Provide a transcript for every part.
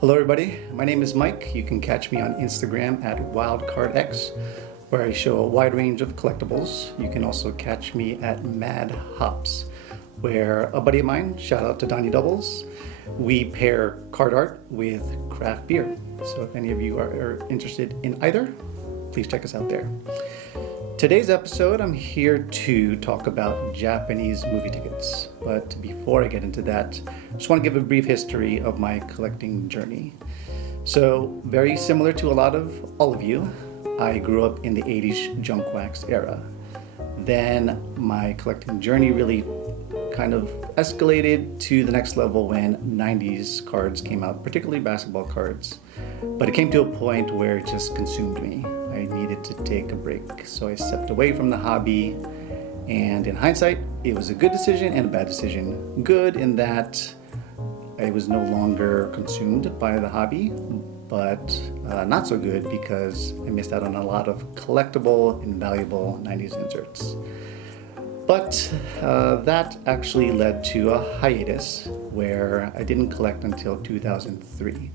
Hello everybody, my name is Mike. You can catch me on Instagram at WildCardX, where I show a wide range of collectibles. You can also catch me at Mad Hops, where a buddy of mine, shout out to Donnie Doubles, we pair card art with craft beer. So if any of you are interested in either, please check us out there. Today's episode, I'm here to talk about Japanese movie tickets. But before I get into that, I just want to give a brief history of my collecting journey. So, very similar to all of you, I grew up in the 80s junk wax era. Then my collecting journey really kind of escalated to the next level when 90s cards came out, particularly basketball cards. But it came to a point where it just consumed me. I needed to take a break, so I stepped away from the hobby, and in hindsight, it was a good decision and a bad decision. Good in that I was no longer consumed by the hobby, but not so good because I missed out on a lot of collectible and valuable 90s inserts. But that actually led to a hiatus where I didn't collect until 2003.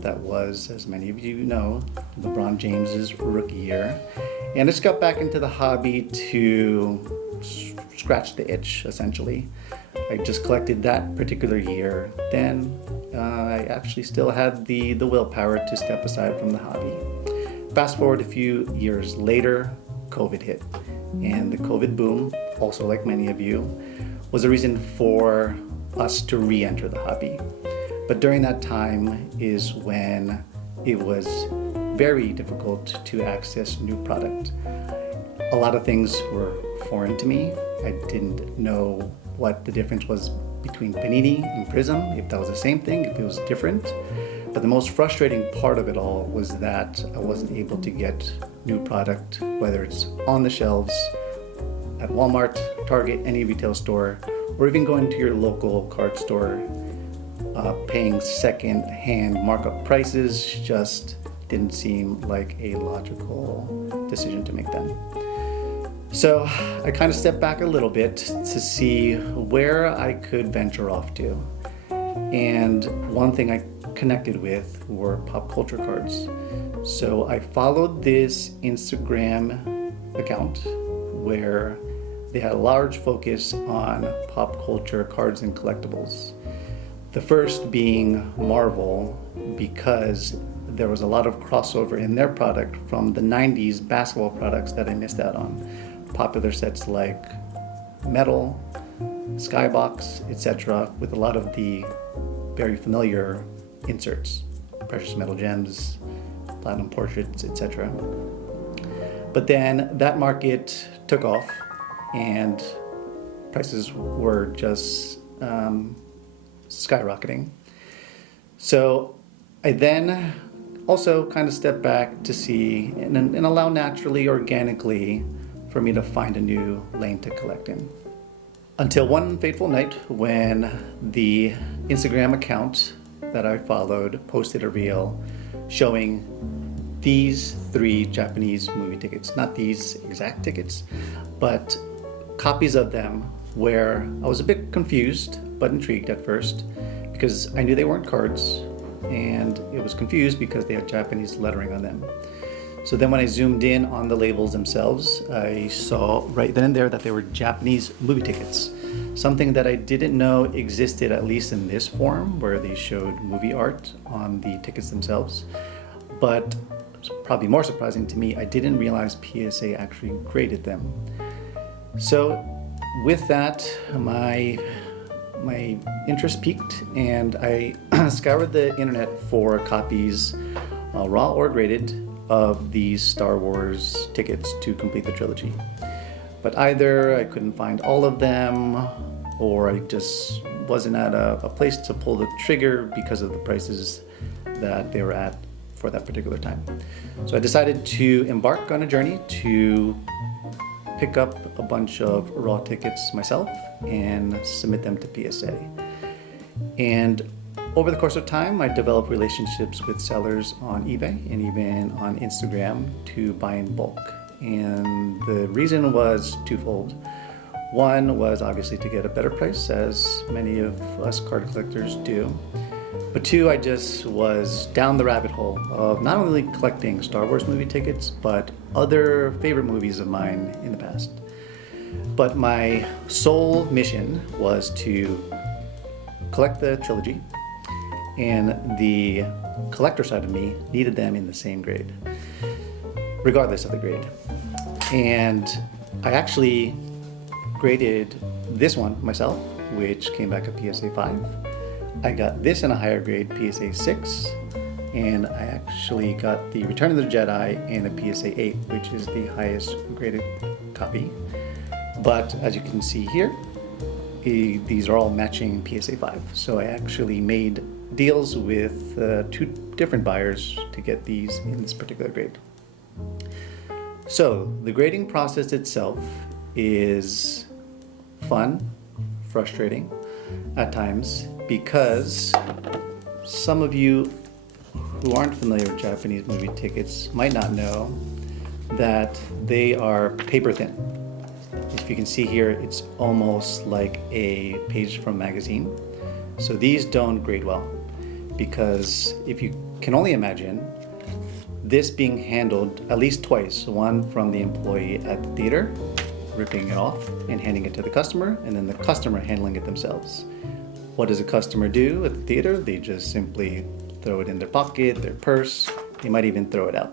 That was, as many of you know, LeBron James's rookie year. And I just got back into the hobby to scratch the itch, essentially. I just collected that particular year. Then I actually still had the willpower to step aside from the hobby. Fast forward a few years later, COVID hit. And the COVID boom, also like many of you, was a reason for us to re-enter the hobby. But during that time is when it was very difficult to access new product. A lot of things were foreign to me. I didn't know what the difference was between Panini and Prism, if that was the same thing, if it was different. But the most frustrating part of it all was that I wasn't able to get new product, whether it's on the shelves, at Walmart, Target, any retail store, or even going to your local card store. Paying second-hand markup prices just didn't seem like a logical decision to make then. So I kind of stepped back a little bit to see where I could venture off to. And one thing I connected with were pop culture cards. So I followed this Instagram account where they had a large focus on pop culture cards and collectibles. The first being Marvel, because there was a lot of crossover in their product from the 90s basketball products that I missed out on. Popular sets like Metal, Skybox, etc., with a lot of the very familiar inserts, precious metal gems, platinum portraits, etc. But then that market took off and prices were just skyrocketing. So I then also kind of stepped back to see and allow naturally, organically for me to find a new lane to collect in. Until one fateful night when the Instagram account that I followed posted a reel showing these 3 Japanese movie tickets. Not these exact tickets, but copies of them where I was a bit confused but intrigued at first because I knew they weren't cards, and it was confused because they had Japanese lettering on them. So then when I zoomed in on the labels themselves, I saw right then and there that they were Japanese movie tickets, something that I didn't know existed, at least in this form, where they showed movie art on the tickets themselves. But probably more surprising to me, I didn't realize PSA actually graded them. So with that, my interest peaked, and I scoured the internet for copies, raw or graded, of these Star Wars tickets to complete the trilogy. But either I couldn't find all of them, or I just wasn't at a place to pull the trigger because of the prices that they were at for that particular time. So I decided to embark on a journey to pick up a bunch of raw tickets myself and submit them to PSA. And over the course of time, I developed relationships with sellers on eBay and even on Instagram to buy in bulk. And the reason was twofold. One was obviously to get a better price, as many of us card collectors do. But two, I just was down the rabbit hole of not only collecting Star Wars movie tickets, but other favorite movies of mine in the past. But my sole mission was to collect the trilogy, and the collector side of me needed them in the same grade, regardless of the grade. And I actually graded this one myself, which came back a PSA 5. I got this in a higher grade, PSA 6, and I actually got the Return of the Jedi in a PSA 8, which is the highest graded copy. But as you can see here, these are all matching PSA 5. So I actually made deals with two different buyers to get these in this particular grade. So the grading process itself is fun, frustrating at times, because some of you who aren't familiar with Japanese movie tickets might not know that they are paper thin. If you can see here, it's almost like a page from a magazine. So these don't grade well, because if you can only imagine this being handled at least twice, one from the employee at the theater, ripping it off and handing it to the customer, and then the customer handling it themselves. What does a customer do at the theater? They just simply throw it in their pocket, their purse, they might even throw it out.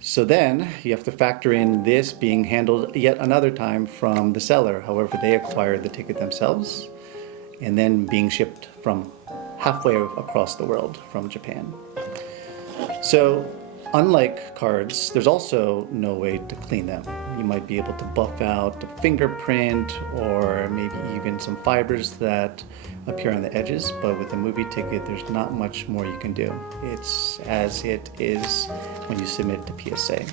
So then you have to factor in this being handled yet another time from the seller, however they acquired the ticket themselves, and then being shipped from halfway across the world from Japan. So unlike cards, there's also no way to clean them. You might be able to buff out a fingerprint or maybe even some fibers that appear on the edges, but with a movie ticket, there's not much more you can do. It's as it is when you submit to PSA.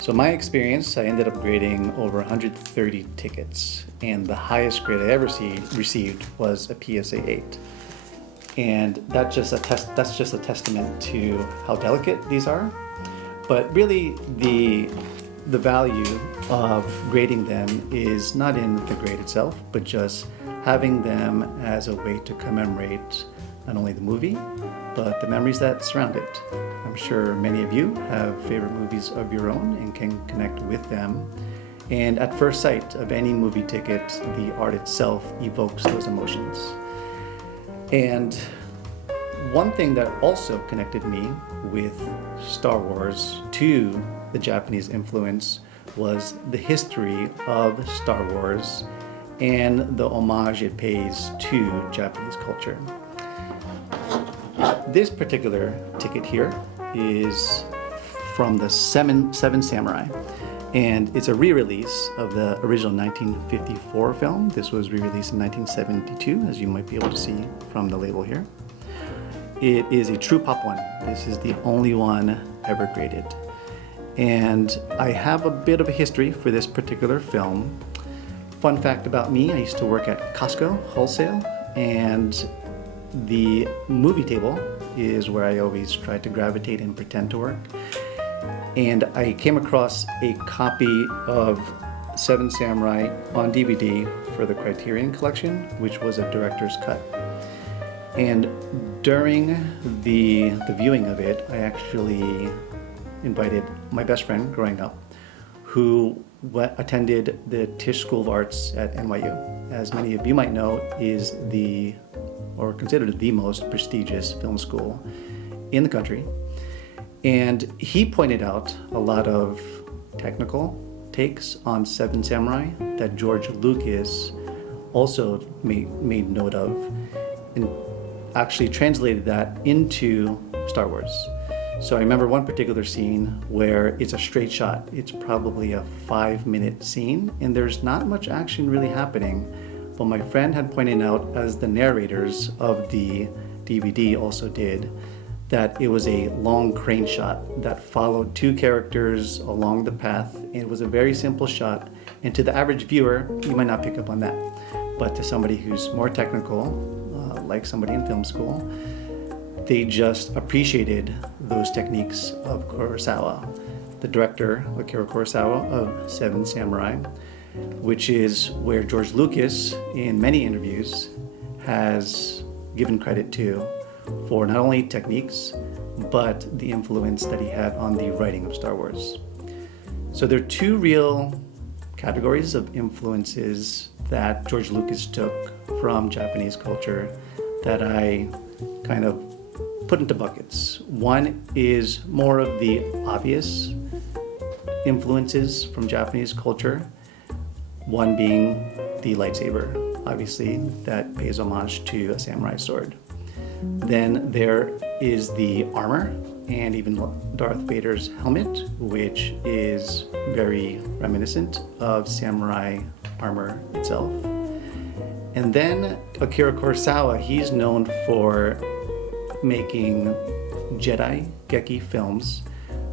So my experience, I ended up grading over 130 tickets, and the highest grade I ever received was a PSA 8. And that's just a testament to how delicate these are. But really, the value of grading them is not in the grade itself, but just having them as a way to commemorate not only the movie, but the memories that surround it. I'm sure many of you have favorite movies of your own and can connect with them. And at first sight of any movie ticket, the art itself evokes those emotions. And one thing that also connected me with Star Wars to the Japanese influence was the history of Star Wars and the homage it pays to Japanese culture. This particular ticket here is from the Seven Samurai, and it's a re-release of the original 1954 film. This was re-released in 1972, as you might be able to see from the label here. It is a true pop one. This is the only one ever graded. And I have a bit of a history for this particular film. Fun fact about me, I used to work at Costco wholesale, and the movie table is where I always tried to gravitate and pretend to work. And I came across a copy of Seven Samurai on DVD for the Criterion Collection, which was a director's cut. And during the viewing of it, I actually invited my best friend growing up, who attended the Tisch School of Arts at NYU. As many of you might know, is considered the most prestigious film school in the country. And he pointed out a lot of technical takes on Seven Samurai that George Lucas also made note of, and actually translated that into Star Wars. So I remember one particular scene where it's a straight shot. It's probably a 5-minute scene, and there's not much action really happening. But my friend had pointed out, as the narrators of the DVD also did, that it was a long crane shot that followed two characters along the path. It was a very simple shot, and to the average viewer, you might not pick up on that. But to somebody who's more technical, like somebody in film school, they just appreciated those techniques of Kurosawa, the director, Akira Kurosawa, of Seven Samurai, which is where George Lucas, in many interviews, has given credit to for not only techniques, but the influence that he had on the writing of Star Wars. So there are two real categories of influences that George Lucas took from Japanese culture that I kind of put into buckets. One is more of the obvious influences from Japanese culture, one being the lightsaber, obviously, that pays homage to a samurai sword. Then there is the armor and even Darth Vader's helmet, which is very reminiscent of samurai armor itself. And then Akira Kurosawa, he's known for making Jedi Geki films,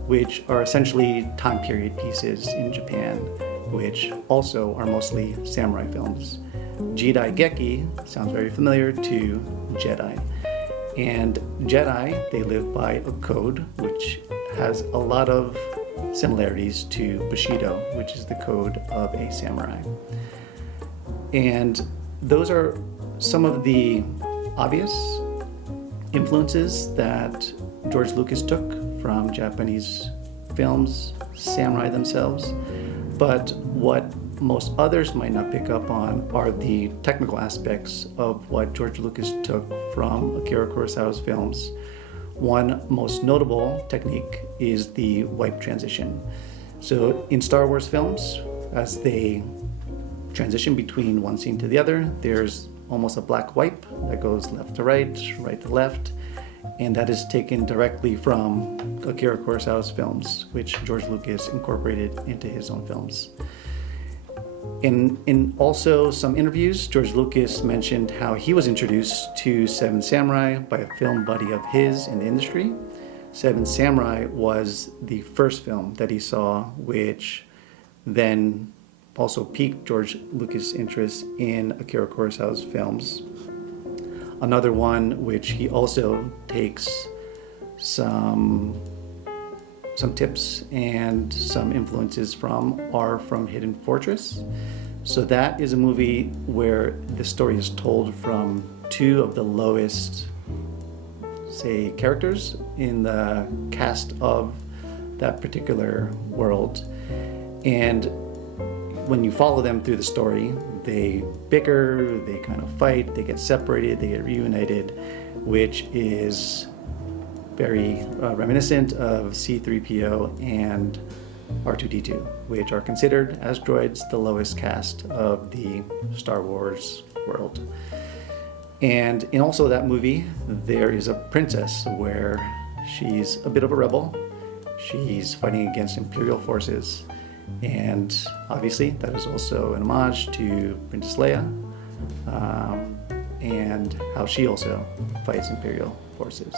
which are essentially time period pieces in Japan, which also are mostly samurai films. Jedi Geki sounds very familiar to Jedi. And Jedi, they live by a code which has a lot of similarities to Bushido, which is the code of a samurai. And those are some of the obvious influences that George Lucas took from Japanese films, samurai themselves. But what most others might not pick up on are the technical aspects of what George Lucas took from Akira Kurosawa's films. One most notable technique is the wipe transition. So in Star Wars films, as they transition between one scene to the other, there's almost a black wipe that goes left to right, right to left, and that is taken directly from Akira Kurosawa's films, which George Lucas incorporated into his own films. In also some interviews, George Lucas mentioned how he was introduced to Seven Samurai by a film buddy of his in the industry. Seven Samurai was the first film that he saw, which then also piqued George Lucas' interest in Akira Kurosawa's films. Another one which he also takes some tips and some influences from are from Hidden Fortress. So that is a movie where the story is told from two of the lowest, say, characters in the cast of that particular world. And when you follow them through the story, they bicker, they kind of fight, they get separated, they get reunited, which is very reminiscent of C-3PO and R2-D2, which are considered as droids the lowest caste of the Star Wars world. And in also that movie, there is a princess where she's a bit of a rebel. She's fighting against Imperial forces. And obviously, that is also an homage to Princess Leia and how she also fights Imperial forces.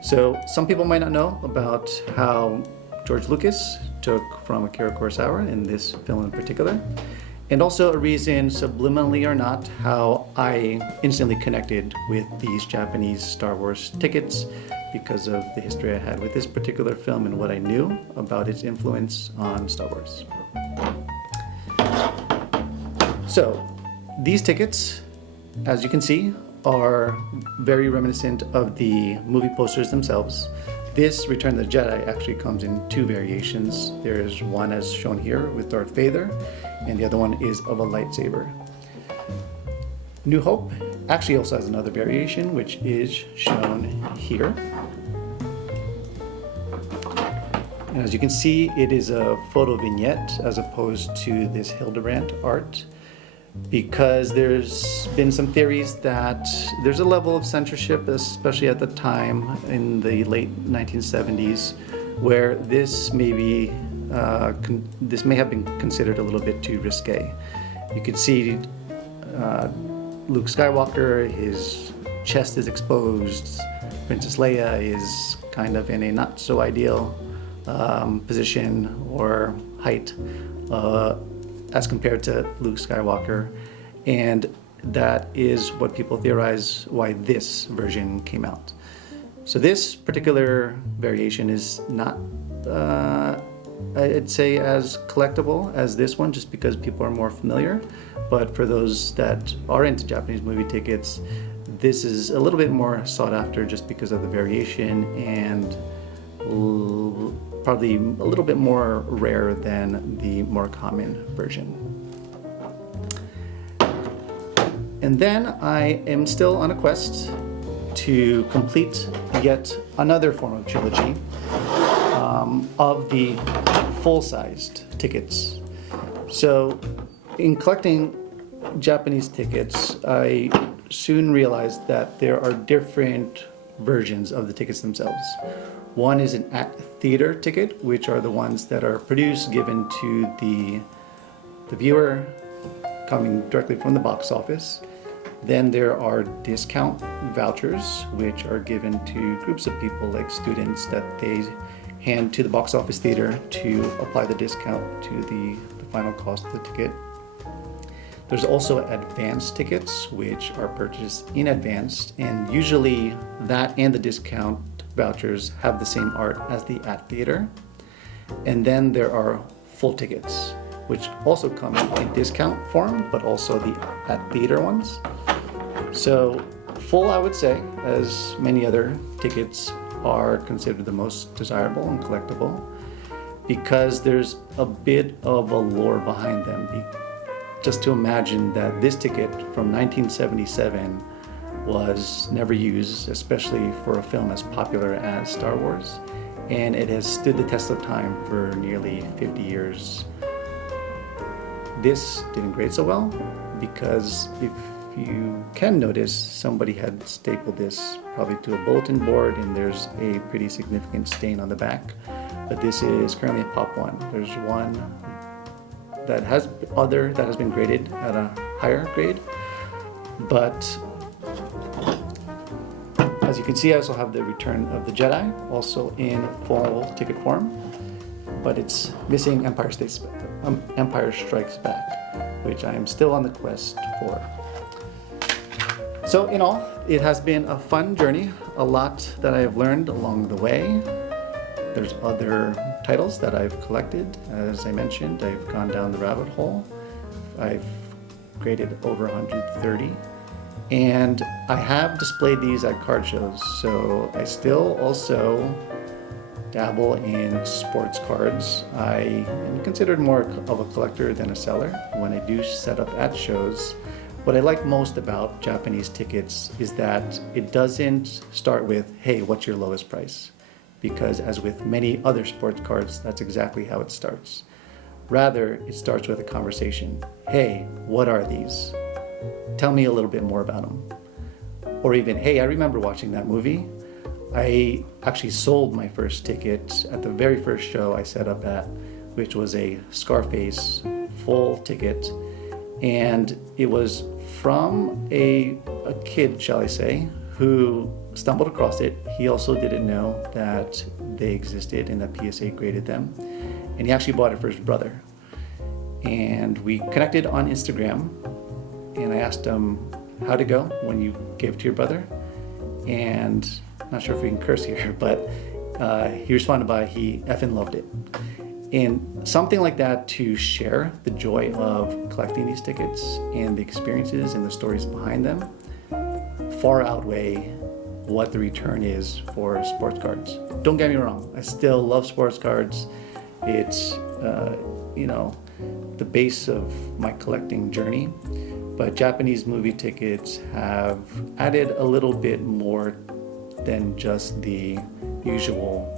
So some people might not know about how George Lucas took from Akira Kurosawa in this film in particular, and also a reason, subliminally or not, how I instantly connected with these Japanese Star Wars tickets because of the history I had with this particular film and what I knew about its influence on Star Wars. So these tickets, as you can see, are very reminiscent of the movie posters themselves. This Return of the Jedi actually comes in two variations. There's one as shown here with Darth Vader, and the other one is of a lightsaber. New Hope actually also has another variation, which is shown here. And as you can see, it is a photo vignette as opposed to this Hildebrandt art, because there's been some theories that there's a level of censorship, especially at the time in the late 1970s, where this may have been considered a little bit too risque. You could see Luke Skywalker, his chest is exposed. Princess Leia is kind of in a not so ideal position or height as compared to Luke Skywalker, and that is what people theorize why this version came out. So this particular variation is not, I'd say, as collectible as this one, just because people are more familiar. But for those that are into Japanese movie tickets, this is a little bit more sought after just because of the variation and probably a little bit more rare than the more common version. And then I am still on a quest to complete yet another form of trilogy of the full-sized tickets. So in collecting Japanese tickets, I soon realized that there are different versions of the tickets themselves. One is an at-theater ticket, which are the ones that are produced, given to the viewer coming directly from the box office. Then there are discount vouchers, which are given to groups of people like students that they hand to the box office theater to apply the discount to the final cost of the ticket. There's also advance tickets, which are purchased in advance, and usually that and the discount vouchers have the same art as the at theater. And then there are full tickets, which also come in discount form, but also the at theater ones. So full, I would say, as many other tickets, are considered the most desirable and collectible because there's a bit of a lore behind them. Just to imagine that this ticket from 1977 was never used, especially for a film as popular as Star Wars, and it has stood the test of time for nearly 50 years. This didn't grade so well because if you can notice, somebody had stapled this probably to a bulletin board and there's a pretty significant stain on the back, but this is currently a Pop 1. There's one that has been graded at a higher grade, but as you can see, I also have the Return of the Jedi, also in full ticket form, but it's missing Empire Strikes Back, which I am still on the quest for. So in all, it has been a fun journey, a lot that I have learned along the way. There's other titles that I've collected. As I mentioned, I've gone down the rabbit hole. I've graded over 130. And I have displayed these at card shows, so I still also dabble in sports cards. I am considered more of a collector than a seller when I do set up at shows. What I like most about Japanese tickets is that it doesn't start with, hey, what's your lowest price? Because as with many other sports cards, that's exactly how it starts. Rather, it starts with a conversation. Hey, what are these? Tell me a little bit more about them. Or even, hey, I remember watching that movie. I actually sold my first ticket at the very first show I set up at, which was a Scarface full ticket. And it was from a kid, shall I say, who stumbled across it. He also didn't know that they existed and that PSA graded them. And he actually bought it for his brother. And we connected on Instagram, and I asked him how'd it go when you gave it to your brother. And I'm not sure if we can curse here, but he responded by he effing loved it. And something like that to share the joy of collecting these tickets and the experiences and the stories behind them far outweigh what the return is for sports cards. Don't get me wrong, I still love sports cards. It's, the base of my collecting journey. But Japanese movie tickets have added a little bit more than just the usual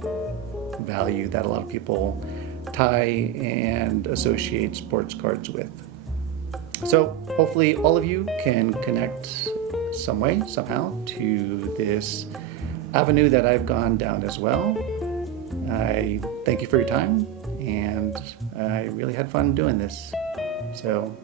value that a lot of people tie and associate sports cards with. So hopefully all of you can connect some way, somehow, to this avenue that I've gone down as well. I thank you for your time, and I really had fun doing this. So